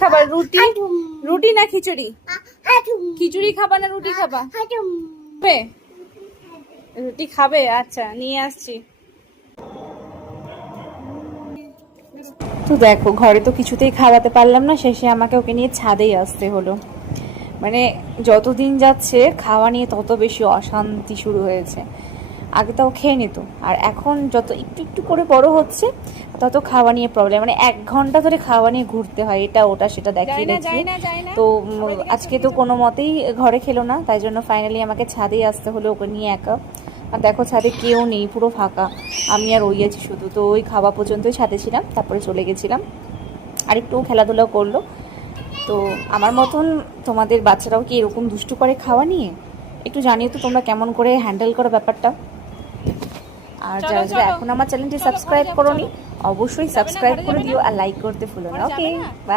খাবা? রুটি রুটি না খিচুড়ি? খিচুড়ি খাবা না রুটি খাবা? রুটি খাবে? আচ্ছা নিয়ে আসছি। তো দেখো ঘরে তো কিছুতেই খাওয়াতে পারলাম না, শেষে আমাকে ওকে নিয়ে ছাদেই আসতে হলো। মানে যতদিন যাচ্ছে খাওয়া নিয়ে তত বেশি অশান্তি শুরু হয়েছে। আগে তাও খেয়ে নিত, আর এখন যত একটু একটু করে বড় হচ্ছে তত খাওয়া নিয়ে প্রবলেম। মানে 1 ঘন্টা ধরে খাওয়া নিয়ে ঘুরতে হয়, এটা ওটা সেটা দেখিয়ে দেখিয়ে। তো আজকে তো কোনো মতেই ঘরে খেলো না, তাই জন্য ফাইনালি আমাকে ছাদেই আসতে হলো ওকে নিয়ে একা। আর দেখো ছাদে কেউ নেই, পুরো ফাঁকা, আমি আর ওই আছি শুধু। তো ওই খাওয়া পর্যন্তই ছাদে ছিলাম, তারপরে চলে গেছিলাম। আর একটু খেলাধুলা করলো। তো আমার মতন তোমাদের বাচ্চারাও কি এরকম দুষ্টু করে খাওয়া নিয়ে? একটু জানিও তো তোমরা কেমন করে হ্যান্ডেল করো ব্যাপারটা। আর যারা যারা এখন আমার চ্যানেলটি সাবস্ক্রাইব করোনি অবশ্যই সাবস্ক্রাইব করে দিও, আর লাইক করতে ভুলো না। Okay bye.